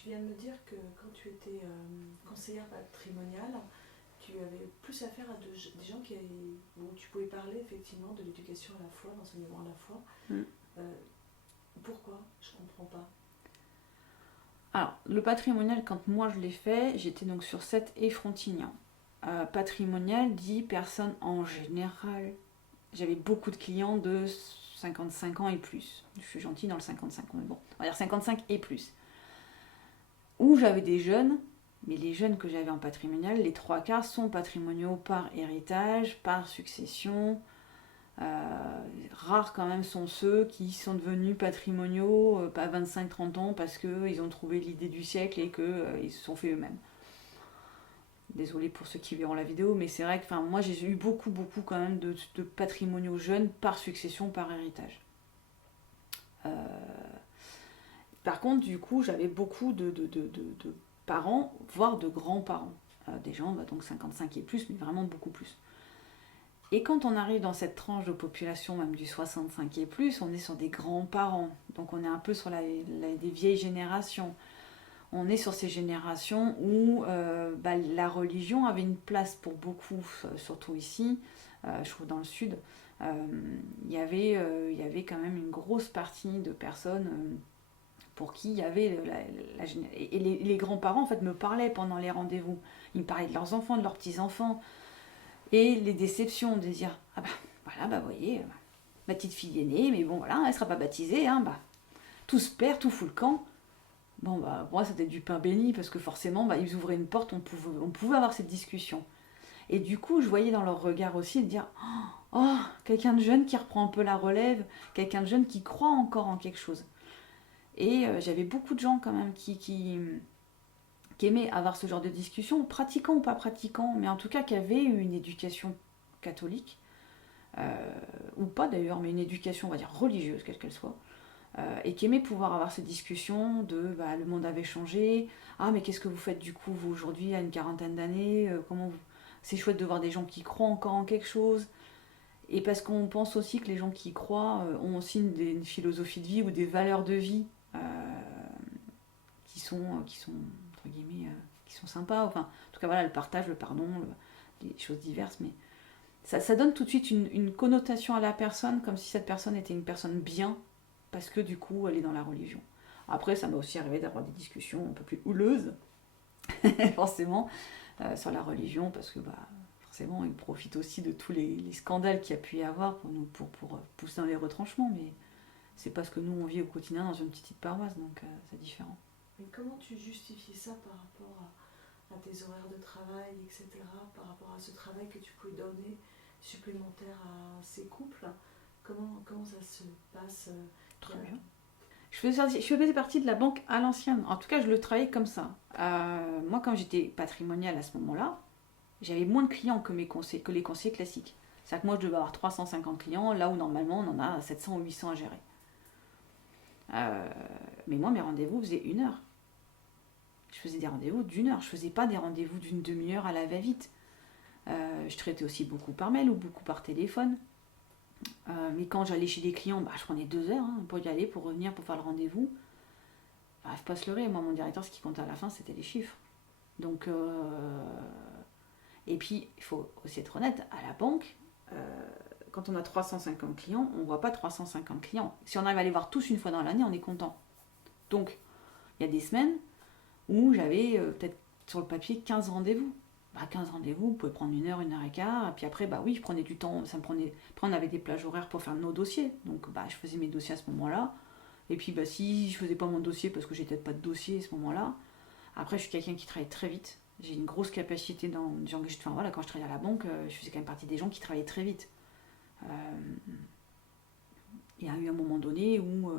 Tu viens de me dire que quand tu étais conseillère patrimoniale, tu avais plus affaire à des gens où tu pouvais parler effectivement de l'éducation à la fois, l'enseignement à la fois. Mm. Pourquoi? Je comprends pas. Alors, le patrimonial, quand moi je l'ai fait, j'étais donc sur 7 et Frontignan. Patrimonial dit personne en général. J'avais beaucoup de clients de 55 ans et plus. Je suis gentille dans le 55 ans, mais bon, on va dire 55 et plus. Où j'avais des jeunes, mais les jeunes que j'avais en patrimonial, les trois quarts sont patrimoniaux par héritage, par succession. Rares quand même sont ceux qui sont devenus patrimoniaux à 25-30 ans parce qu'ils ont trouvé l'idée du siècle et qu'ils se sont fait eux-mêmes. Désolée pour ceux qui verront la vidéo, mais c'est vrai que moi j'ai eu beaucoup quand même de patrimoniaux jeunes par succession, par héritage. Par contre, du coup, j'avais beaucoup de parents, voire de grands-parents. Des gens, donc 55 et plus, mais vraiment beaucoup plus. Et quand on arrive dans cette tranche de population, même du 65 et plus, on est sur des grands-parents. Donc on est un peu sur des vieilles générations. On est sur ces générations où la religion avait une place pour beaucoup, surtout ici, je trouve dans le sud. Il y avait quand même une grosse partie de personnes pour qui il y avait et les grands-parents en fait me parlaient pendant les rendez-vous. Ils me parlaient de leurs enfants, de leurs petits-enfants et les déceptions de dire ah bah voilà bah vous voyez ma petite fille est née mais bon voilà elle sera pas baptisée hein bah tout se perd, tout fout le camp. Bon bah pour moi c'était du pain béni parce que forcément bah, ils ouvraient une porte, on pouvait avoir cette discussion. Et du coup je voyais dans leur regard aussi de dire oh quelqu'un de jeune qui reprend un peu la relève, quelqu'un de jeune qui croit encore en quelque chose. Et j'avais beaucoup de gens quand même qui aimaient avoir ce genre de discussion, pratiquants ou pas pratiquants, mais en tout cas qui avaient une éducation catholique, ou pas d'ailleurs, mais une éducation, on va dire, religieuse, quelle qu'elle soit, et qui aimaient pouvoir avoir ces discussions de bah, le monde avait changé, ah mais qu'est-ce que vous faites du coup vous aujourd'hui à une quarantaine d'années, comment vous... C'est chouette de voir des gens qui croient encore en quelque chose, et parce qu'on pense aussi que les gens qui croient ont aussi une philosophie de vie ou des valeurs de vie euh, qui sont entre guillemets, qui sont sympas. Enfin, en tout cas, voilà, le partage, le pardon, les choses diverses. Mais ça donne tout de suite une connotation à la personne, comme si cette personne était une personne bien, parce que du coup, elle est dans la religion. Après, ça m'a aussi arrivé d'avoir des discussions un peu plus houleuses, forcément, sur la religion, parce que bah, forcément, ils profitent aussi de tous les scandales qu'il y a pu y avoir pour pousser dans les retranchements. Mais c'est pas ce que nous on vit au quotidien dans une petite paroisse, donc c'est différent. Mais comment tu justifies ça par rapport à tes horaires de travail, etc., par rapport à ce travail que tu pouvais donner supplémentaire à ces couples? Comment ça se passe? Très bien. Je faisais partie de la banque à l'ancienne. En tout cas, je le travaillais comme ça. Moi, quand j'étais patrimoniale à ce moment-là, j'avais moins de clients que les conseillers classiques. C'est-à-dire que moi, je devais avoir 350 clients, là où normalement, on en a 700 ou 800 à gérer. Mais moi, mes rendez-vous faisaient 1 heure. Je faisais des rendez-vous d'1 heure. Je faisais pas des rendez-vous d'une demi-heure à la va-vite. Je traitais aussi beaucoup par mail ou beaucoup par téléphone. Mais quand j'allais chez des clients, bah, je prenais 2 heures pour y aller, pour revenir, pour faire le rendez-vous. Bah, faut pas se leurrer, moi mon directeur, ce qui comptait à la fin, c'était les chiffres. Donc, et puis, il faut aussi être honnête, à la banque, quand on a 350 clients, on ne voit pas 350 clients. Si on arrive à les voir tous une fois dans l'année, on est content. Donc, il y a des semaines où j'avais peut-être sur le papier 15 rendez-vous. Bah, 15 rendez-vous, vous pouvez prendre 1 heure et quart, et puis après, bah oui, je prenais du temps, après on avait des plages horaires pour faire nos dossiers, donc bah, je faisais mes dossiers à ce moment-là, et puis bah, si je faisais pas mon dossier parce que j'ai peut-être pas de dossier à ce moment-là, après je suis quelqu'un qui travaille très vite, j'ai une grosse capacité enfin voilà, quand je travaillais à la banque, je faisais quand même partie des gens qui travaillaient très vite. Euh, il y a eu un moment donné où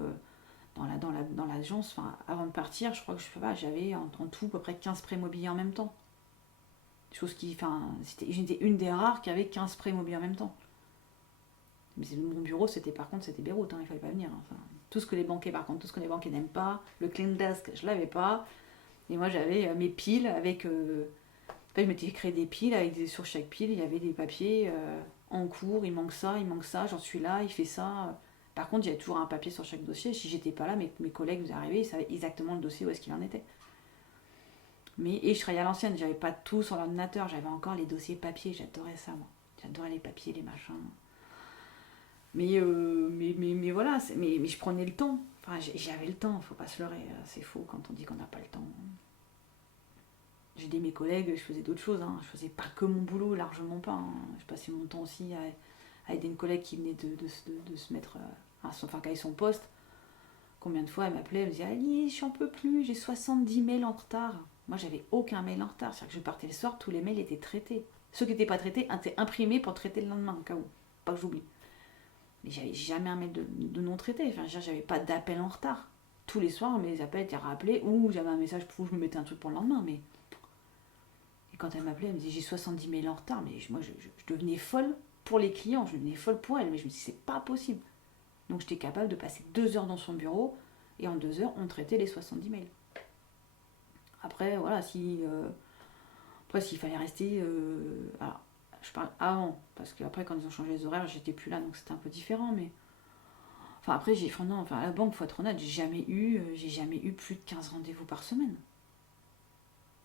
dans l'agence, enfin, avant de partir, je crois que j'avais en tout à peu près 15 prêts immobiliers en même temps. Chose qui, enfin, j'étais une des rares qui avait 15 prêts immobiliers en même temps. Mais mon bureau, c'était Beyrouth, il fallait pas venir. Enfin, tout ce que les banquiers n'aiment pas, le clean desk, je l'avais pas. Et moi, j'avais mes piles avec. Je m'étais créé des piles sur chaque pile, il y avait des papiers en cours, il manque ça, j'en suis là, il fait ça. Par contre, il y avait toujours un papier sur chaque dossier. Si j'étais pas là, mes collègues vous arrivaient, ils savaient exactement le dossier où est-ce qu'il en était. Et je travaillais à l'ancienne, j'avais pas tout sur l'ordinateur, j'avais encore les dossiers papier, j'adorais ça moi. J'adorais les papiers, les machins. Mais voilà, mais je prenais le temps. Enfin, j'avais le temps, faut pas se leurrer. C'est faux quand on dit qu'on n'a pas le temps. J'ai dit mes collègues, je faisais d'autres choses. Hein. Je faisais pas que mon boulot, largement pas. Hein. Je passais mon temps aussi à aider une collègue qui venait de se mettre enfin, qui avait son poste. Combien de fois elle m'appelait, elle me disait Alice, j'en peux plus, j'ai 70 mails en retard. Moi, j'avais aucun mail en retard. C'est-à-dire que je partais le soir, tous les mails étaient traités. Ceux qui n'étaient pas traités étaient imprimés pour traiter le lendemain, au cas où. Pas que j'oublie. Mais j'avais jamais un mail de non traité. Enfin, j'avais pas d'appel en retard. Tous les soirs, mes appels étaient rappelés ou j'avais un message où je me mettais un truc pour le lendemain. Mais et quand elle m'appelait, elle me disait j'ai 70 mails en retard. Mais moi, je devenais folle pour les clients. Je devenais folle pour elle. Mais je me disais c'est pas possible. Donc j'étais capable de passer 2 heures dans son bureau et en 2 heures, on traitait les 70 mails. Après, voilà, après, s'il fallait rester. Alors, je parle avant, parce qu'après, quand ils ont changé les horaires, j'étais plus là, donc c'était un peu différent, mais. Enfin, après, à la banque, faut être honnête, j'ai jamais eu plus de 15 rendez-vous par semaine.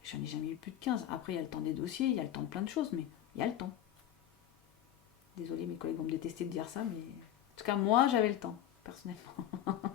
J'en ai jamais eu plus de 15. Après, il y a le temps des dossiers, il y a le temps de plein de choses, mais il y a le temps. Désolée, mes collègues vont me détester de dire ça, mais. En tout cas, moi, j'avais le temps, personnellement.